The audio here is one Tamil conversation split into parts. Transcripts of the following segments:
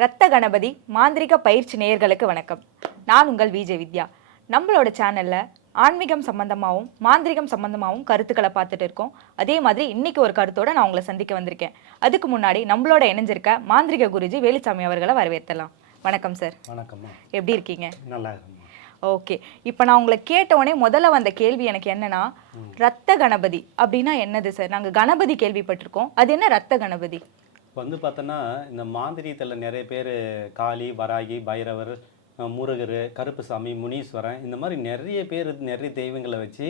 ரத்த கணபதி மாந்திரிக பயிற்சி நேயர்களுக்கு வணக்கம். நான் உங்கள் விஜய் வித்யா. நம்மளோட சேனல்ல ஆன்மீகம் சம்பந்தமாகவும் மாந்திரிகம் சம்பந்தமாகவும் கருத்துக்களை பார்த்துட்டு இருக்கோம். அதே மாதிரி இன்னைக்கு ஒரு கருத்தோட நான் உங்களை சந்திக்க வந்திருக்கேன். அதுக்கு முன்னாடி நம்மளோட இணைஞ்சிருக்க மாந்திரிக குருஜி வேலுச்சாமி அவர்களை வரவேற்றலாம் வணக்கம் சார் வணக்கம்மா. எப்படி இருக்கீங்க? நல்லா ஓகே. இப்போ நான் உங்களை கேட்ட உடனே முதல்ல வந்த கேள்வி எனக்கு என்னன்னா ரத்த கணபதி அப்படின்னா என்னது சார் நாங்கள் கணபதி கேள்விப்பட்டிருக்கோம். அது என்ன ரத்த கணபதி? இப்போ வந்து பார்த்தோன்னா இந்த மாந்திரியத்தில் நிறைய பேர் காளி வராகி பைரவர் முருகர் கருப்புசாமி முனீஸ்வரன் இந்த மாதிரி நிறைய பேர் நிறைய தெய்வங்களை வச்சு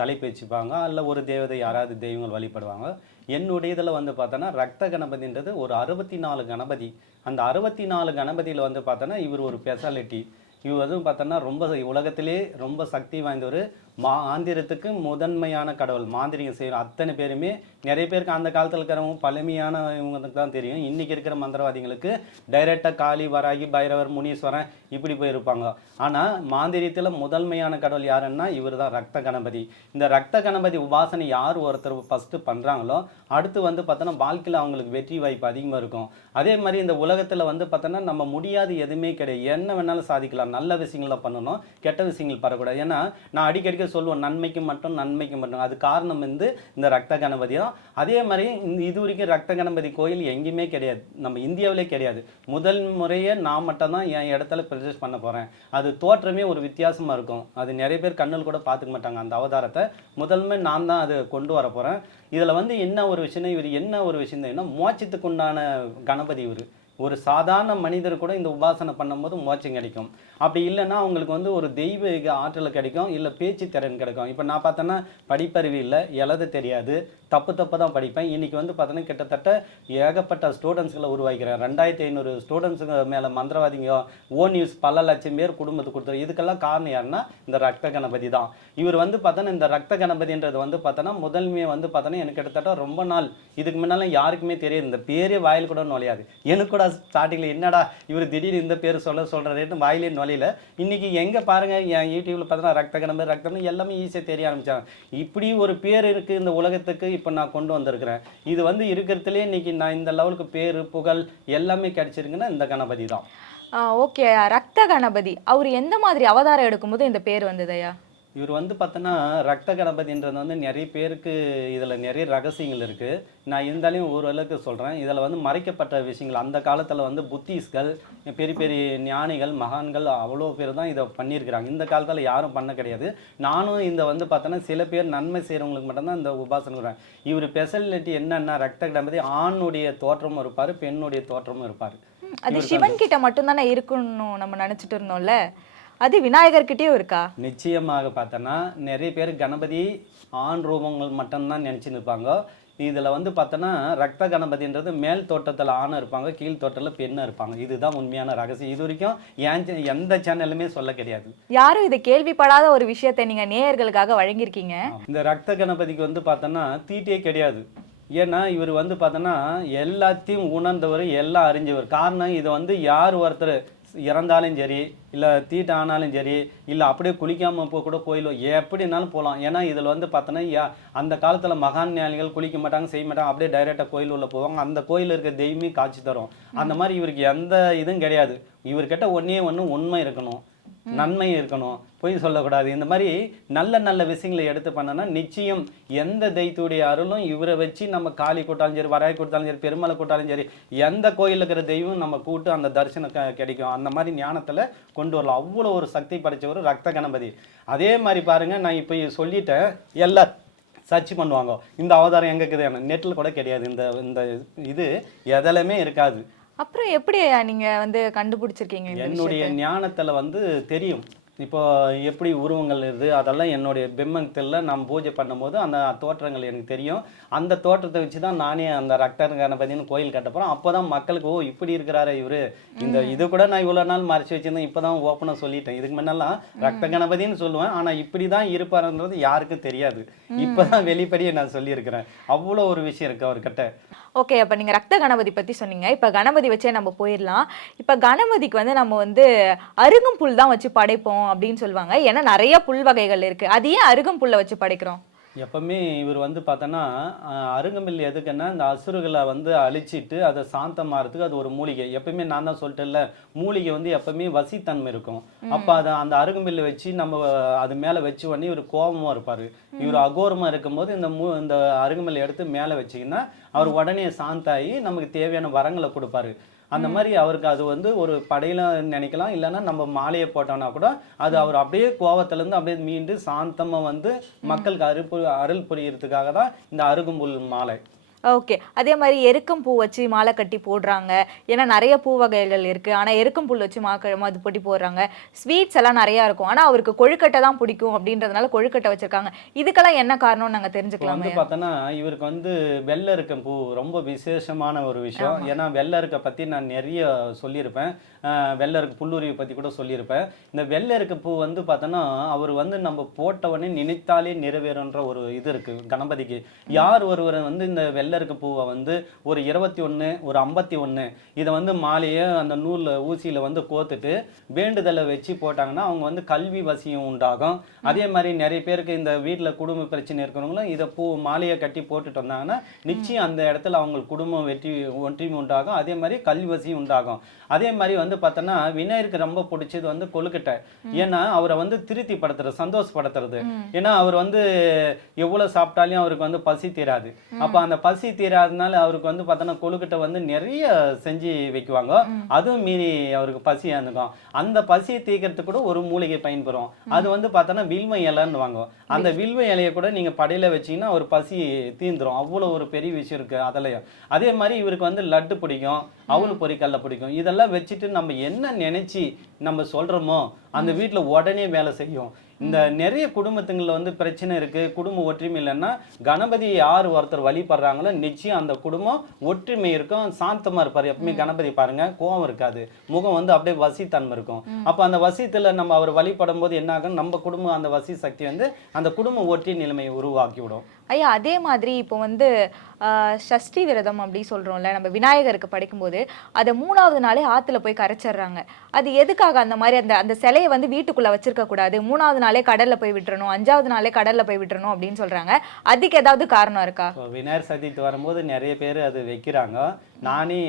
தலைப்பு வச்சுப்பாங்க. அல்ல ஒரு தேவதை யாராவது தெய்வங்கள் வழிபடுவாங்க. என்னுடைய இதில் வந்து பார்த்தோன்னா ரத்த கணபதின்றது ஒரு அறுபத்தி நாலு கணபதி. அந்த அறுபத்தி நாலு கணபதியில் வந்து பார்த்தோன்னா இவர் ஒரு ஸ்பெஷாலிட்டி இவர் வந்து பார்த்தோன்னா ரொம்ப உலகத்திலே ரொம்ப சக்தி வாய்ந்தவர். மா ஆந்திரத்துக்கு முதன்மையான கடவுள். மாந்திரிகம் செய்கிற அத்தனை பேருமே நிறைய பேருக்கு அந்த காலத்தில் இருக்கிறவங்க பழமையான இவங்களுக்கு தான் தெரியும். இன்றைக்கி இருக்கிற மந்திரவாதிகளுக்கு டைரெக்டாக காளி வராகி பைரவர் முனீஸ்வரன் இப்படி போயிருப்பாங்க. ஆனால் மாந்திரியத்தில் முதன்மையான கடவுள் யாருன்னா இவர் தான் ரத்த கணபதி. இந்த ரத்த கணபதி உபாசனை யார் ஒருத்தர் ஃபஸ்ட்டு பண்ணுறாங்களோ அடுத்து வந்து பார்த்தோன்னா வாழ்க்கையில் அவங்களுக்கு வெற்றி வாய்ப்பு அதிகமாக இருக்கும். அதே மாதிரி இந்த உலகத்தில் வந்து பார்த்தோன்னா நம்ம முடியாது எதுவுமே கிடையாது. என்ன வேணாலும் சாதிக்கலாம். நல்ல விஷயங்களை பண்ணணும் கெட்ட விஷயங்கள் பரக்கூடாது ஏன்னா நான் அடிக்கடிக்க சொல்லுவோம் நன்மைக்கு மட்டும் நன்மைக்கு மட்டும். அது காரணம் வந்து இந்த ரத்த கணபதி தான். அதே மாதிரி இந்த இது வரைக்கும் ரத்த கணபதி கோயில் எங்கேயுமே கிடையாது. நம்ம இந்தியாவிலே கிடையாது. முதல் முறையே நான் மட்டும் தான் என் இடத்துல ப்ரொஜெக்ட் பண்ண போகிறேன் அது தோற்றமே ஒரு வித்தியாசமாக இருக்கும். அது நிறைய பேர் கண்ணில் கூட பார்த்துக்க மாட்டாங்க அந்த அவதாரத்தை. முதல்மே நான் தான் அது கொண்டு வர போகிறேன் இதில் வந்து என்ன ஒரு விஷயம் இவர் என்ன ஒரு விஷயம் தான் மோட்சத்துக்கு உண்டான கணபதி இவர். ஒரு சாதாரண மனிதர் கூட இந்த உபாசனை பண்ணும்போது மோட்சம் கிடைக்கும். அப்படி இல்லைன்னா அவங்களுக்கு வந்து ஒரு தெய்வீக ஆற்றல் கிடைக்கும் இல்லை பேச்சு திறன் கிடைக்கும். இப்போ நான் பார்த்தேன்னா படிப்பறிவு இல்லை எழுத தெரியாது தப்பு தப்பு தான் படிப்பேன். இன்றைக்கி வந்து பார்த்தோன்னா கிட்டத்தட்ட ஏகப்பட்ட ஸ்டூடெண்ட்ஸ்களை உருவாக்கிறேன். ரெண்டாயிரத்தி ஐநூறு ஸ்டூடெண்ட்ஸுங்க மேலே மந்திரவாதிங்க ஓ நியூஸ் பல லட்சம் பேர் குடும்பத்துக்கு கொடுத்துரு. இதுக்கெல்லாம் காரணம் யாருன்னா இந்த ரத்த கணபதி தான். இவர் வந்து பார்த்தோன்னா இந்த ரத்த கணபதின்றது வந்து பார்த்தோன்னா முதன்மையை வந்து பார்த்தோன்னா எனக்கு கிட்டத்தட்ட ரொம்ப நாள் இதுக்கு முன்னால் யாருக்குமே தெரியாது. இந்த பேரே வாயில் கூட நுழையாது. எனக்கு கூட ஸ்டார்டிங்கில் என்னடா இவர் திடீர்னு இந்த பேர் சொல்ல சொல்கிறேன்னு வாயிலே நுழைய முடியல இன்னைக்கு எங்கே பாருங்க என் யூடியூப்ல பார்த்தோன்னா ரத்த கணபதி ரத்தம் எல்லாமே ஈஸியாக தெரிய ஆரம்பிச்சாங்க. இப்படி ஒரு பேர் இருக்குது இந்த உலகத்துக்கு இப்போ நான் கொண்டு வந்திருக்கிறேன். இது வந்து இருக்கிறதுலே இன்னைக்கு நான் இந்த லெவலுக்கு பேர் புகழ் எல்லாமே கிடைச்சிருக்குன்னா இந்த கணபதி தான். ஓகே. ரத்த கணபதி. அவர் எந்த மாதிரி அவதாரம் எடுக்கும்போது இந்த பேர் வந்ததையா இவர் வந்து பார்த்தோன்னா ரத்த கணபதின்றது வந்து நிறைய பேருக்கு இதில் நிறைய ரகசியங்கள் இருக்குது நான் இருந்தாலும் ஓரளவுக்கு சொல்கிறேன் இதில் வந்து மறைக்கப்பட்ட விஷயங்கள் அந்த காலத்தில் வந்து புத்திஸ்கள் பெரிய பெரிய ஞானிகள் மகான்கள் அவ்வளோ பேர் தான் இதை பண்ணியிருக்கிறாங்க. இந்த காலத்தில் யாரும் பண்ண கிடையாது. நானும் இந்த வந்து பார்த்தோன்னா சில பேர் நன்மை செய்கிறவங்களுக்கு மட்டும்தான் இந்த உபாசனை கொடுறேன் இவர் ஸ்பெஷாலிட்டி என்னென்னா ரத்த கணபதி ஆணுடைய தோற்றமும் இருப்பார் பெண்ணுடைய தோற்றமும் இருப்பார். அது சிவன் கிட்ட மட்டும்தானே இருக்கணும் நம்ம நினைச்சிட்டு இருந்தோம்ல? அது விநாயகர்கிட்டயும் இருக்கா? நிச்சயமாக பார்த்தோன்னா நிறைய பேர் கணபதி ஆண் ரூபங்கள் மட்டும்தான் நினச்சின்னு இருப்பாங்க. இதில் வந்து பார்த்தோன்னா ரத்த கணபதின்றது மேல் தோட்டத்தில் ஆணும் இருப்பாங்க கீழ் தோட்டத்தில் பெண்ணும் இருப்பாங்க. இதுதான் உண்மையான ரகசியம். இது வரைக்கும் ஏன் எந்த சேனலுமே சொல்ல கிடையாது. யாரும் இதை கேள்விப்படாத ஒரு விஷயத்தை நீங்க நேயர்களுக்காக வழங்கியிருக்கீங்க. இந்த ரத்த கணபதிக்கு வந்து பார்த்தோன்னா தீட்டே கிடையாது. ஏன்னா இவர் வந்து பார்த்தோன்னா எல்லாத்தையும் உணர்ந்தவர் எல்லாம் அறிஞ்சவர். காரணம் இது வந்து யார் ஒருத்தர் இறந்தாலும் சரி இல்லை தீட்டு ஆனாலும் சரி இல்லை அப்படியே குளிக்காமல் போ கூட கோயில் எப்படினாலும் போகலாம் ஏன்னா இதில் வந்து பார்த்தோன்னா யா- அந்த காலத்தில் மகான் ஞானிகள் குளிக்க மாட்டாங்க செய்ய மாட்டாங்க அப்படியே டைரெக்டாக கோயில் உள்ள போவாங்க. அந்த கோயில் இருக்க தெய்வமே காட்சி தரும். அந்த மாதிரி இவருக்கு எந்த இதுவும் கிடையாது. இவர்கிட்ட ஒன்றே ஒன்று உண்மை இருக்கணும். நன்மை இருக்கணும் பொய் சொல்லக்கூடாது. இந்த மாதிரி நல்ல நல்ல விஷயங்களை எடுத்து பண்ணனா நிச்சயம் எந்த தெய்வத்துடைய அருளும் இவரை வச்சு நம்ம காளி கூட்டாலும் சரி வராய் கூட்டாலும் சரி பெருமலை கூட்டாலும் சரி எந்த கோயில் இருக்கிற தெய்வம் நம்ம கூட்டு அந்த தரிசனம் க- கிடைக்கும். அந்த மாதிரி ஞானத்தில் கொண்டு வரலாம். அவ்வளோ ஒரு சக்தி படைச்சவர் ரத்த கணபதி. அதே மாதிரி பாருங்கள் நான் இப்போ சொல்லிட்டேன் எல்லா சர்ச் பண்ணுவாங்க. இந்த அவதாரம் எங்கே இருக்குது? நெட்டில் கூட கிடையாது. இந்த இந்த இது எதிலுமே இருக்காது. அப்புறம் எப்படி நீங்க வந்து கண்டுபிடிச்சிருக்கீங்க என்னுடைய ஞானத்தில் வந்து தெரியும். இப்போ எப்படி உருவங்கள் இருக்குது அதெல்லாம் என்னுடைய பிம்பத்தில் நான் பூஜை பண்ணும்போது அந்த தோற்றங்கள் எனக்கு தெரியும். அந்த தோற்றத்தை வச்சு தான் நானே அந்த ரக்தர் கணபதினு கோயில் கட்ட போகிறோம் அப்போ தான் மக்களுக்கு ஓ இப்படி இருக்கிறாரு இவரு. இந்த இது கூட நான் இவ்வளோ நாள் மறைச்சு வச்சிருந்தேன் இப்போ தான் ஓப்பனாக சொல்லிட்டேன். இதுக்கு முன்னெல்லாம் ரக்த கணபதின்னு சொல்லுவேன். ஆனால் இப்படி தான் இருப்பாருன்றது யாருக்கும் தெரியாது. இப்போ தான் வெளிப்படையே நான் சொல்லியிருக்கிறேன். அவ்வளோ ஒரு விஷயம் இருக்குது அவர்கிட்ட. ஓகே அப்போ நீங்கள் ரத்த கணபதி பற்றி சொன்னீங்க. இப்போ கணபதி வச்சே நம்ம போயிடலாம். இப்போ கணபதிக்கு வந்து நம்ம வந்து அருகும் புல் தான் வச்சு படைப்போம் அப்படின்னு சொல்லுவாங்க. ஏன்னா நிறைய புல் வகைகள் இருக்குது அது ஏன் அருகும் புல்லை வச்சு படைக்கிறோம்? எப்பவுமே இவர் வந்து பார்த்தோன்னா அஹ், அருங்கம்பில் எதுக்குன்னா இந்த அசுறுகளை வந்து அழிச்சிட்டு அதை சாந்தமாகறதுக்கு அது ஒரு மூலிகை. எப்பவுமே நான் தான் சொல்லிட்டேன்ல மூலிகை வந்து எப்பவுமே வசித்தன்மை இருக்கும். அப்போ அதை அந்த அருகம்பில்லை வச்சு நம்ம அது மேலே வச்சு உடனே இவர் கோபமாக இருப்பார். இவர் அகோரமாக இருக்கும்போது இந்த மூ இந்த அருகம்பில்லை எடுத்து மேலே வச்சிங்கன்னா அவர் உடனே சாந்தாகி நமக்கு தேவையான வரங்களை கொடுப்பாரு. அந்த மாதிரி அவருக்கு அது வந்து ஒரு படையில நினைக்கலாம். இல்லைன்னா நம்ம மாலையை போட்டோம்னா கூட அது அவர் அப்படியே கோவத்திலேருந்து அப்படியே மீண்டு சாந்தமா வந்து மக்களுக்கு அருள் அருள் புரியறதுக்காக தான் இந்த அருகும்புல் மாலை. ஓகே. அதே மாதிரி எருக்கம் பூ வச்சு மாலை கட்டி போடுறாங்க. ஏன்னா நிறைய பூ வகைகள் இருக்கு. ஆனா எருக்கம் புல் வச்சு மாக்க மது பொட்டி போடுறாங்க. ஸ்வீட்ஸ் எல்லாம் நிறைய இருக்கும். ஆனா அவருக்கு கொழுக்கட்டை தான் பிடிக்கும் அப்படின்றதுனால கொழுக்கட்டை வச்சிருக்காங்க. இதுக்கெல்லாம் என்ன காரணம்னு நாங்க இப்போ தெரிஞ்சுக்கலாமே? வந்து பார்த்தோன்னா இவருக்கு வந்து வெள்ளை இருக்க பூ ரொம்ப விசேஷமான ஒரு விஷயம். ஏன்னா வெள்ளை இருக்க பற்றி நான் நிறைய சொல்லியிருப்பேன். வெள்ளை இருக்க புல்லுருவி பற்றி கூட சொல்லியிருப்பேன். இந்த வெள்ளை இருக்க பூ வந்து பார்த்தோன்னா அவர் வந்து நம்ம போட்ட உடனே நினைத்தாலே நிறைவேறுன்ற ஒரு இது இருக்கு கணபதிக்கு. யார் ஒருவர் வந்து இந்த வெள்ளை இருக்க பூவை வந்து ஒரு இருபத்தி ஒன்று ஒரு ஐம்பத்தி ஒன்று இதை வந்து மாலையை அந்த நூலில் ஊசியில் வந்து கோத்துட்டு வேண்டுதலை வச்சு போட்டாங்கன்னா அவங்க வந்து கல்வி வசியம் உண்டாகும். அதே மாதிரி நிறைய பேருக்கு இந்த வீட்டில் குடும்ப பிரச்சனை இருக்கிறவங்களும் இதை பூ மாலையை கட்டி போட்டுட்டு வந்தாங்கன்னா நிச்சயம் அந்த இடத்துல அவங்களுக்கு குடும்பம் வெற்றி ஒன்றிமை உண்டாகும். அதே மாதிரி கல்வி வசியம் உண்டாகும். அதே மாதிரி வந்து பார்த்தோன்னா விநாயகருக்கு ரொம்ப பிடிச்சது வந்து கொழுக்கட்டை. ஏன்னா அவரை வந்து திருப்தி படுத்துறது சந்தோஷப்படுத்துறது ஏன்னா அவர் வந்து எவ்வளோ சாப்பிட்டாலும் அவருக்கு வந்து பசி தீராது. அப்போ அந்த பசி தீராதனால அவருக்கு வந்து பார்த்தோன்னா கொழுக்கட்டை வந்து நிறைய செஞ்சு வைக்குவாங்க. அதுவும் மீறி அவருக்கு பசி இருந்துக்கும் அந்த பசியை தீர்க்கறதுக்கு கூட ஒரு மூலிகை பயன்பெறும். அது வந்து பார்த்தோன்னா வில்வ இலைன்னு வாங்குவோம் அந்த வில்வ. இலையை கூட நீங்க படையில வச்சீங்கன்னா ஒரு பசி தீந்துரும். அவ்வளோ ஒரு பெரிய விஷயம் இருக்கு அதுலயும். அதே மாதிரி இவருக்கு வந்து லட்டு பிடிக்கும் அவலு பொரிக்கல்ல பிடிக்கும். இதெல்லாம் வச்சுட்டு நம்ம என்ன நினைச்சு நம்ம சொல்றோமோ அந்த வீட்ல உடனே வேலை செய்யும். இந்த நிறைய குடும்பத்துங்களில் வந்து பிரச்சனை இருக்கு. குடும்ப ஒற்றுமை இல்லைன்னா கணபதி யார் ஒருத்தர் வழிபடுறாங்களோ நிச்சயம் அந்த குடும்பம் ஒற்றுமை இருக்கும். சாந்தமா இருப்பார். எப்பவுமே கணபதி பாருங்க கோவம் இருக்காது. முகம் வந்து அப்படியே வசித்தன்மை இருக்கும். அப்போ அந்த வசியத்துல நம்ம அவர் வழிபடும் போது என்ன ஆகும்? நம்ம குடும்பம் அந்த வசி சக்தி வந்து அந்த குடும்ப ஒற்றை நிலைமையை உருவாக்கி விடும் ஐயா அதே மாதிரி இப்போ வந்து சஷ்டி விரதம் அப்படி சொல்றோம்ல நம்ம விநாயகருக்கு படைக்கும்போது அதை மூணாவது நாளே ஆத்துல போய் கரைச்சிடுறாங்க. அது எதுக்காக அந்த மாதிரி அந்த அந்த சிலையை வந்து வீட்டுக்குள்ள வச்சிருக்க கூடாது மூணாவது நாளே கடல்ல போய் விட்டுறணும் அஞ்சாவது நாளே கடல்ல போய் விட்டுறணும் அப்படின்னு சொல்றாங்க. அதுக்கு ஏதாவது காரணம் இருக்கா? விநாயகர் சதுர்த்தி வரும்போது நிறைய பேர் அது வைக்கிறாங்க. நானே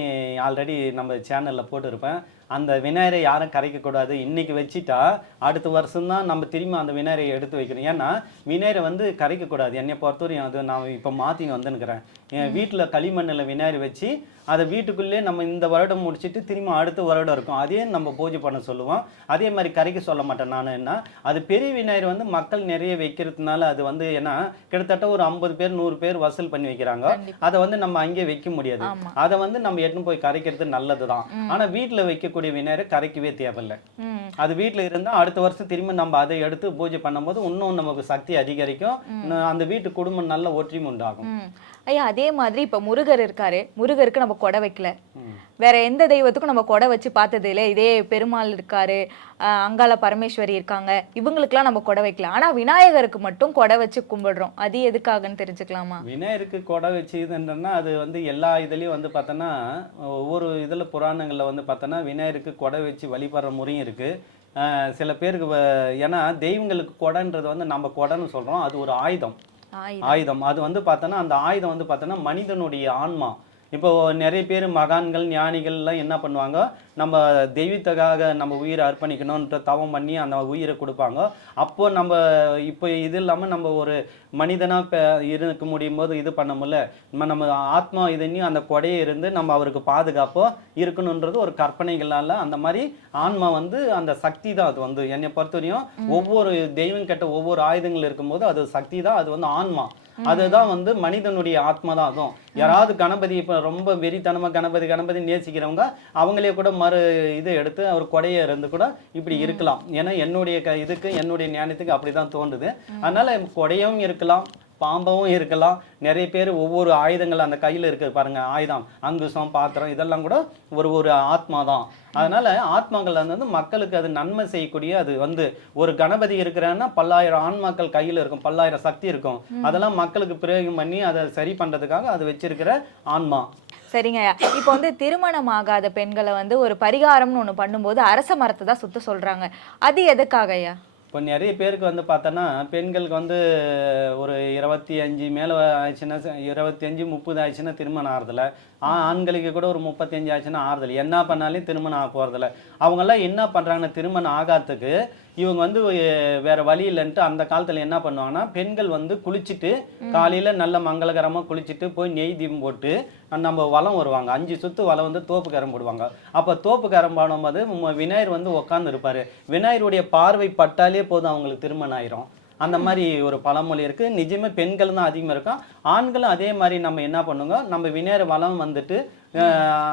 ஆல்ரெடி நம்ம சேனலில் போட்டிருப்பேன். அந்த விநாயகரை யாரும் கரைக்கக்கூடாது இன்னைக்கு வச்சிட்டா அடுத்த வருஷம் தான் நம்ம திரும்பி அந்த விநாயகரை எடுத்து வைக்கணும். ஏன்னா விநாயகரை வந்து கரைக்கக்கூடாது என்னை பொறுத்தவரையும் அது நான் இப்போ மாற்றி வந்துன்னுக்கிறேன். என் வீட்டில் களிமண்ணில் விநாயகர் வச்சு அதை வீட்டுக்குள்ளே நம்ம இந்த வருடம் முடிச்சிட்டு திரும்ப அடுத்த வருடம் இருக்கும். அதே நம்ம பூஜை பண்ண சொல்லுவோம். அதே மாதிரி கரைக்க சொல்ல மாட்டேன் நான். என்ன? அது பெரிய விநாயகர் வந்து மக்கள் நிறைய வைக்கிறதுனால அது வந்து ஏன்னா கிட்டத்தட்ட ஒரு ஐம்பது பேர் நூறு பேர் வசூல் பண்ணி வைக்கிறாங்க. அதை வந்து நம்ம அங்கேயே வைக்க முடியாது. அதை வந்து நம்ம எடுத்துன்னு போய் கரைக்கிறது நல்லதுதான். ஆனா வீட்டுல வைக்கக்கூடிய விநாயகரை கரைக்கவே தேவையில்லை. அது வீட்ல இருந்தா அடுத்த வருஷம் திரும்ப நம்ம அதை எடுத்து பூஜை பண்ணும்போது இன்னும் நமக்கு சக்தி அதிகரிக்கும். அந்த வீட்டு குடும்பம் நல்ல ஒற்றுமை உண்டாகும். ஐயா அதே மாதிரி இப்ப முருகர் இருக்காரு. முருகருக்கு நம்ம கொடை வைக்கல. வேற எந்த தெய்வத்துக்கும் நம்ம கொடை வச்சு பார்த்தது இல்லை. இதே பெருமாள் இருக்காரு ஆஹ் அங்காள பரமேஸ்வரி இருக்காங்க. இவங்களுக்குலாம் நம்ம கொடை வைக்கல. ஆனா விநாயகருக்கு மட்டும் கொடை வச்சு கும்பிடுறோம். அது எதுக்காகன்னு தெரிஞ்சுக்கலாமா? விநாயகருக்கு கொடை வச்சுதுன்றன்னா அது வந்து எல்லா இதுலேயும் வந்து பார்த்தோன்னா ஒவ்வொரு இதில் புராணங்களில் வந்து பார்த்தோன்னா விநாயகருக்கு கொடை வச்சு வழிபடுற முறையும் இருக்குது சில பேருக்கு ஏன்னா தெய்வங்களுக்கு கொடைன்றது வந்து நம்ம கொடைன்னு சொல்கிறோம் அது ஒரு ஆயுதம். ஆயுதம். அது வந்து பார்த்தோன்னா அந்த ஆயுதம் வந்து பார்த்தோன்னா மனிதனுடைய ஆன்மா இப்போ நிறைய பேர் மகான்கள் ஞானிகள் எல்லாம் என்ன பண்ணுவாங்க? நம்ம தெய்வத்துக்காக நம்ம உயிரை அர்ப்பணிக்கணும்ன்ற தவம் பண்ணி அந்த உயிரை கொடுப்பாங்க. அப்போ நம்ம இப்போ இது இல்லாமல் நம்ம ஒரு மனிதனாக இருக்க முடியும் போது இது பண்ண முடியல. நம்ம நம்ம ஆத்மா இதுன்னு அந்த கொடையை இருந்து நம்ம அவருக்கு பாதுகாப்போ இருக்கணுன்றது ஒரு கற்பனைகளால் அந்த மாதிரி ஆன்மா வந்து அந்த சக்தி தான் அது வந்து. என்னை பொறுத்தவரையும் ஒவ்வொரு தெய்வம் கெட்ட ஒவ்வொரு ஆயுதங்கள் இருக்கும்போது அது சக்தி தான் அது வந்து ஆன்மா. அதுதான் வந்து மனிதனுடைய ஆத்மா தான் அதுவும் யாராவது கணபதி இப்போ ரொம்ப வெறித்தனமா கணபதி கணபதி நேசிக்கிறவங்க அவங்களே கூட மறு இது எடுத்து அவர் கொடையை இருந்து கூட இப்படி இருக்கலாம். ஏன்னா என்னுடைய க இதுக்கு என்னுடைய ஞானத்துக்கு அப்படிதான் தோன்றுது. அதனால கொடையும் இருக்கலாம். பாம்பவும் இருக்கலாம். நிறைய பேர் ஒவ்வொரு ஆயுதங்கள் அந்த கையில் இருக்கு பாருங்க ஆயுதம் அங்குசம் பாத்திரம் இதெல்லாம் கூட ஒரு ஒரு ஆத்மா தான் அதனால ஆத்மாக்கள் வந்து மக்களுக்கு அது நன்மை செய்யக்கூடிய அது வந்து ஒரு கணபதி இருக்கிறன்னா பல்லாயிரம் ஆன்மாக்கள் கையில் இருக்கும் பல்லாயிரம் சக்தி இருக்கும். அதெல்லாம் மக்களுக்கு பிரயோகம் பண்ணி அதை சரி பண்றதுக்காக அது வச்சிருக்கிற ஆன்மா. சரிங்க. இப்போ வந்து திருமணம் ஆகாத பெண்களை வந்து ஒரு பரிகாரம்னு ஒண்ணு பண்ணும்போது அரச மரத்தை தான் சுத்த சொல்றாங்க. அது எதுக்காக ஐயா இப்போ நிறைய பேருக்கு வந்து பார்த்தோன்னா பெண்களுக்கு வந்து ஒரு இருபத்தி அஞ்சு மேலே ஆச்சுன்னா இருபத்தி அஞ்சு முப்பது ஆச்சுன்னா திருமணம் ஆறுதில்ல. ஆ ஆண்களுக்கு கூட ஒரு முப்பத்தஞ்சு ஆச்சுன்னா ஆறுதல். என்ன பண்ணாலும் திருமணம் ஆக போகிறதில்ல அவங்கெல்லாம் என்ன பண்ணுறாங்கன்னா திருமணம் ஆகாததுக்கு இவங்க வந்து வேற வழி இல்லைன்ட்டு அந்த காலத்தில் என்ன பண்ணுவாங்கன்னா பெண்கள் வந்து குளிச்சுட்டு காலையில் நல்ல மங்களகரமாக குளிச்சுட்டு போய் நெய் தீபம் போட்டு நம்ம வலம் வருவாங்க. அஞ்சு சுத்து வலம் வந்து தோப்பு கரம் போடுவாங்க. அப்போ தோப்பு கரம் பாடும்போது விநாயகர் வந்து உட்கார்ந்து இருப்பாரு. விநாயகருடைய பார்வை பட்டாலே போதும் அவங்களுக்கு திருமணம் ஆயிரும். அந்த மாதிரி ஒரு பழமொழி இருக்கு. நிஜமே பெண்கள் தான் அதிகமாக இருக்கும் ஆண்களும் அதே மாதிரி நம்ம என்ன பண்ணுங்க நம்ம விநாயகர் வலம் வந்துட்டு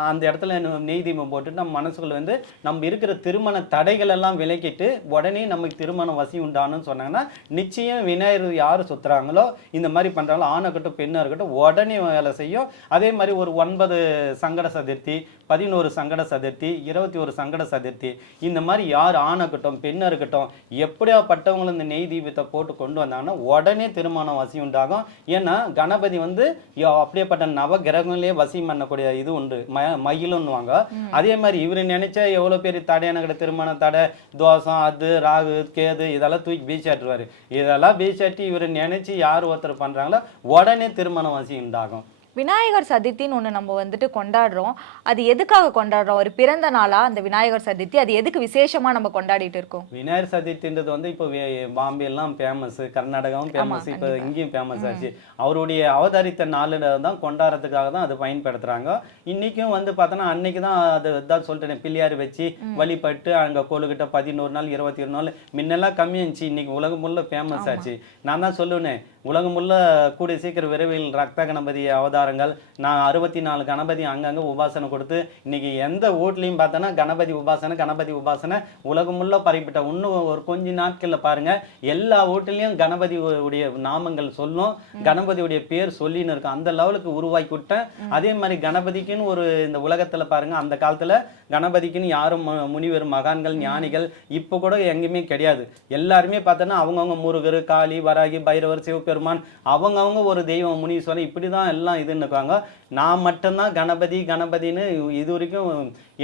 அந்த இடத்துல நெய் தீபம் போட்டு நம்ம மனசுக்குள்ள வந்து நம்ம இருக்கிற திருமண தடைகள் எல்லாம் விலக்கிட்டு உடனே நமக்கு திருமணம் வசி உண்டானு சொன்னாங்கன்னா நிச்சயம் விநாயகர் யார் சுத்துறாங்களோ இந்த மாதிரி பண்ணுறாங்களோ ஆணை இருக்கட்டும் பெண்ணாக இருக்கட்டும் உடனே வேலை செய்யும். அதே மாதிரி ஒரு ஒன்பது சங்கட சதுர்த்தி பதினோரு சங்கட சதுர்த்தி இருபத்தி ஒரு சங்கட சதுர்த்தி இந்த மாதிரி யார் ஆணை இருக்கட்டும் பெண்ணாக இருக்கட்டும் எப்படியாப்பட்டவங்களும் இந்த நெய் தீபத்தை போட்டு கொண்டு வந்தாங்கன்னா உடனே திருமணம் வசி உண்டாகும். ஏன்னா கணபதி வந்து யோ- அப்படியேப்பட்ட நவ கிரகங்களே வசியம் பண்ணக்கூடிய இது உண்டு. ம மயிலுன்னுவாங்க அதே மாதிரி இவர் நினைச்சா எவ்வளோ பேர் தடையான கிட்ட திருமண தடை தோசம் அது ராகு கேது இதெல்லாம் தூக்கி பீச்சாட்டுருவாரு இதெல்லாம் பீச்சாட்டி இவர் நினைச்சு யார் ஒருத்தர் பண்றாங்களோ உடனே திருமண வசி உண்டாகும். விநாயகர் சதுர்த்தின்னு ஒன்று நம்ம வந்துட்டு கொண்டாடுறோம். அது எதுக்காக கொண்டாடுறோம்? ஒரு பிறந்த நாளா அந்த விநாயகர் சதுர்த்தி அது எதுக்கு விசேஷமா நம்ம கொண்டாடிட்டு இருக்கோம்? விநாயகர் சதுர்த்தின்றது வந்து இப்போ பாம்பே எல்லாம் ஃபேமஸ் கர்நாடகாவும் ஃபேமஸ் இப்போ இங்கேயும் ஃபேமஸ் ஆச்சு. அவருடைய அவதரித்த நாளில் தான் கொண்டாடுறதுக்காக தான் அது பயன்படுத்துறாங்க. இன்னைக்கும் வந்து பார்த்தோன்னா அன்னைக்கு தான் அது தான் சொல்லிட்டேன் பிள்ளையார் வச்சு வழிபட்டு அங்கே கோளுக்கிட்ட பதினோரு நாள் இருபத்தி ஒரு நாள் முன்னெல்லாம் கம்மி இருந்துச்சு இன்னைக்கு உலகம் முள்ள ஃபேமஸ் ஆச்சு. நான் தான் சொல்லுவேனே உலகமுள்ள கூடிய சீக்கிரம் விரைவில் ரக்த கணபதி அவதாரங்கள். நான் அறுபத்தி நாலு கணபதி அங்கங்கே உபாசனை கொடுத்து இன்னைக்கு எந்த வீட்லையும் பார்த்தோன்னா கணபதி உபாசனை கணபதி உபாசனை உலகமுள்ள பறிப்பிட்ட பரப்பிட்ட இன்னும் ஒரு கொஞ்ச நாட்களில் பாருங்க. எல்லா வீட்டுலையும் கணபதி உடைய நாமங்கள் சொல்லும் கணபதியுடைய பேர் சொல்லின்னு இருக்கும். அந்த லெவலுக்கு உருவாக்கி விட்டேன். அதே மாதிரி கணபதிக்குன்னு ஒரு இந்த உலகத்தில் பாருங்க அந்த காலத்தில் கணபதிக்குன்னு யாரும் மு- முனிவர் மகான்கள் ஞானிகள் இப்போ கூட எங்கேயுமே கிடையாது. எல்லாருமே பார்த்தோன்னா அவங்கவுங்க முருகர் காளி வராகி பைரவர் சிவப்பு சிவபெருமான் அவங்கவங்க ஒரு தெய்வம் முனீஸ்வரன் இப்படி தான் எல்லாம் இதுன்னு இருக்காங்க. நான் மட்டும்தான் கணபதி கணபதின்னு இது வரைக்கும்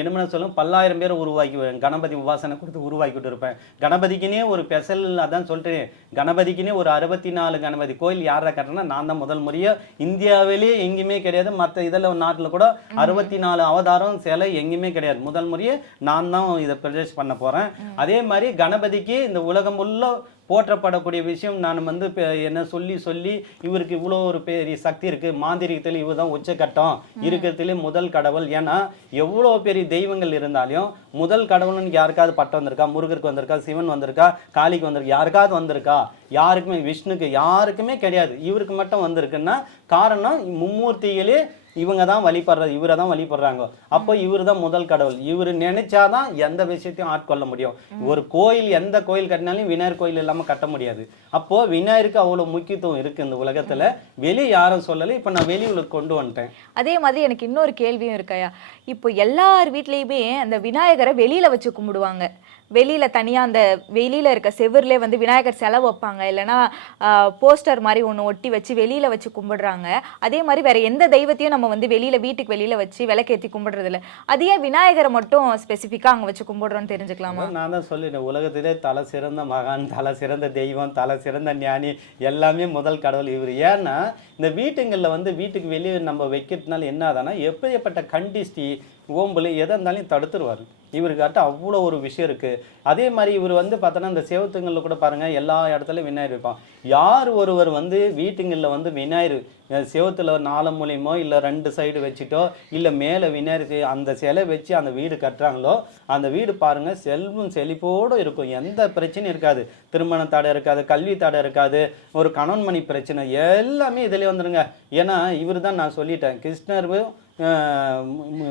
என்ன சொல்லும்? பல்லாயிரம் பேர் உருவாக்கி கணபதி உபாசனை கொடுத்து உருவாக்கிட்டு இருப்பேன். கணபதிக்குனே ஒரு ஸ்பெஷல் அதான் சொல்லிட்டேன் கணபதிக்குனே ஒரு அறுபத்தி நாலு கணபதி கோயில் யாரை கட்டுறேன்னா நான் தான் முதல் முறையா. இந்தியாவிலே எங்கேயுமே கிடையாது. மற்ற இதில் நாட்டில் கூட அறுபத்தி நாலு அவதாரம் சிலை எங்கேயுமே கிடையாது. முதல் முறையே நான் தான் இதை ப்ரொஜெக்ட் பண்ண போறேன். அதே மாதிரி கணபதிக்கு இந்த உலகம் உள்ள போற்றப்படக்கூடிய விஷயம் நான் வந்து இப்ப என்ன சொல்லி சொல்லி இவருக்கு இவ்வளோ ஒரு பெரிய சக்தி இருக்கு. மாந்திரிகத்தில் இவர் தான் உச்சக்கட்டம் இருக்கிறதுலே முதல் கடவுள். ஏன்னா எவ்வளோ பெரிய தெய்வங்கள் இருந்தாலும் முதல் கடவுள்னு யாருக்காவது பட்டம் வந்திருக்கா? முருகருக்கு வந்திருக்கா? சிவன் வந்திருக்கா? காளிக்கு வந்திருக்கா? யாருக்காவது வந்திருக்கா? யாருக்குமே விஷ்ணுக்கு யாருக்குமே கிடையாது. இவருக்கு மட்டும் வந்திருக்குன்னா காரணம் மும்மூர்த்திகளே இவங்க தான் வழிபடுறது இவரை தான் வழிபடுறாங்க. அப்போ இவர் தான் முதல் கடவுள். இவர் நினைச்சாதான் எந்த விஷயத்தையும் ஆட்கொள்ள முடியும். ஒரு கோயில் எந்த கோயில் கட்டினாலும் விநாயகர் கோயில் இல்லாம கட்ட முடியாது. அப்போ விநாயகருக்கு அவ்வளவு முக்கியத்துவம் இருக்கு இந்த உலகத்துல. வெளியே யாரும் சொல்லலை. இப்போ நான் வெளியூருக்கு கொண்டு வந்துட்டேன். அதே மாதிரி எனக்கு இன்னொரு கேள்வியும் இருக்கையா இப்போ எல்லார் வீட்லேயுமே அந்த விநாயகரை வெளியில வச்சு கும்பிடுவாங்க. வெளியில் தனியாக அந்த வெளியில் இருக்க செவுர்லேயே வந்து விநாயகர் செலவு வைப்பாங்க. இல்லைன்னா போஸ்டர் மாதிரி ஒன்று ஒட்டி வச்சு வெளியில் வச்சு கும்பிடுறாங்க. அதே மாதிரி வேறு எந்த தெய்வத்தையும் நம்ம வந்து வெளியில் வீட்டுக்கு வெளியில் வச்சு விளக்கேத்தி கும்பிடுறதில்ல அதையே விநாயகரை மட்டும் ஸ்பெசிஃபிக்காக அங்கே வச்சு கும்பிடுறோன்னு தெரிஞ்சுக்கலாமா? நான் தான் சொல்லிட்டேன். உலகத்திலே தலை சிறந்த மகான் தலை சிறந்த தெய்வம் தலை சிறந்த ஞானி எல்லாமே முதல் கடவுள் இவர். ஏன்னா இந்த வீட்டுங்களில் வந்து வீட்டுக்கு வெளியே நம்ம வைக்கிறதுனால என்ன ஆகுதுன்னா எப்படிப்பட்ட கண்டிஸ்டி ஓம்புல எதை இருந்தாலும் தடுத்துருவார். இவருக்காட்ட அவ்வளோ ஒரு விஷயம் இருக்கு. அதே மாதிரி இவர் வந்து பார்த்தோன்னா இந்த செவத்துங்களில் கூட பாருங்க எல்லா இடத்துலையும் விநாயகர் இருப்பான். யார் ஒருவர் வந்து வீட்டுங்களில் வந்து விநாயகர் செவுத்துல நாலு மூலியமோ இல்லை ரெண்டு சைடு வச்சுட்டோ இல்லை மேலே விநாயகருக்கு அந்த சிலை வச்சு அந்த வீடு கட்டுறாங்களோ அந்த வீடு பாருங்க செல்வம் செழிப்போடு இருக்கும். எந்த பிரச்சனையும் இருக்காது. திருமண தடை இருக்காது கல்வி தடை இருக்காது ஒரு கணவன் மணி பிரச்சனை எல்லாமே இதிலே வந்துருங்க. ஏன்னா இவர் தான் நான் சொல்லிட்டேன் கிருஷ்ணரும்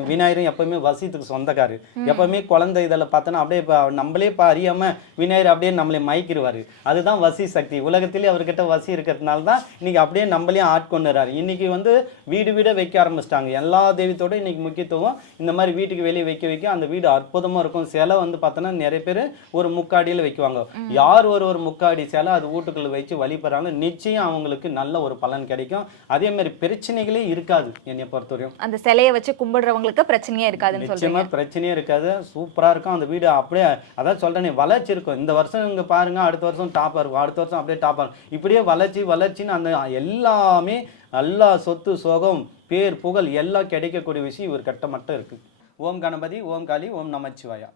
விநாயகரும் எப்பவுமே வசியத்துக்கு சொந்தக்காரு எப்பவுமே குழந்தை இதில் பார்த்தோன்னா அப்படியே இப்போ நம்மளே இப்போ அறியாம விநாயகர் அப்படியே நம்மளை மயக்கிடுவார் அதுதான் வசி சக்தி. உலகத்திலே அவர்கிட்ட வசி இருக்கிறதுனால தான் இன்னைக்கு அப்படியே நம்மளையும் ஆட்கொண்டு பண்ணுறாரு இன்னைக்கு வந்து வீடு வீட வைக்க ஆரம்பிச்சிட்டாங்க. எல்லா தெய்வத்தோட இன்னைக்கு முக்கியத்துவம் இந்த மாதிரி வீட்டுக்கு வெளியே வைக்க வைக்க அந்த வீடு அற்புதமா இருக்கும். சிலை வந்து பார்த்தோன்னா நிறைய பேர் ஒரு முக்காடியில் வைக்குவாங்க. யார் ஒரு ஒரு முக்காடி சிலை அது வீட்டுக்குள்ள வச்சு வழிபடுறாங்க நிச்சயம் அவங்களுக்கு நல்ல ஒரு பலன் கிடைக்கும். அதே மாதிரி பிரச்சனைகளே இருக்காது என்னை பொறுத்தவரையும். அந்த சிலையை வச்சு கும்பிடுறவங்களுக்கு பிரச்சனையே இருக்காதுன்னு நிச்சயமா பிரச்சனையே இருக்காது. சூப்பராக இருக்கும். அந்த வீடு அப்படியே அதான் சொல்கிறேனே வளர்ச்சி இருக்கும். இந்த வருஷம் இங்கே பாருங்க அடுத்த வருஷம் டாப்பாக இருக்கும். அடுத்த வருஷம் அப்படியே டாப்பாக இருக்கும். இப்படியே வளர்ச்சி வளர்ச்சின்னு அந்த எல்லாமே எல்லா சொத்து சோகம் பேர் புகழ் எல்லாம் கிடைக்கக்கூடிய விஷயம் இவர் கட்ட மட்டும் இருக்குது ஓம் கணபதி ஓம் காளி ஓம் நமச்சிவாயா.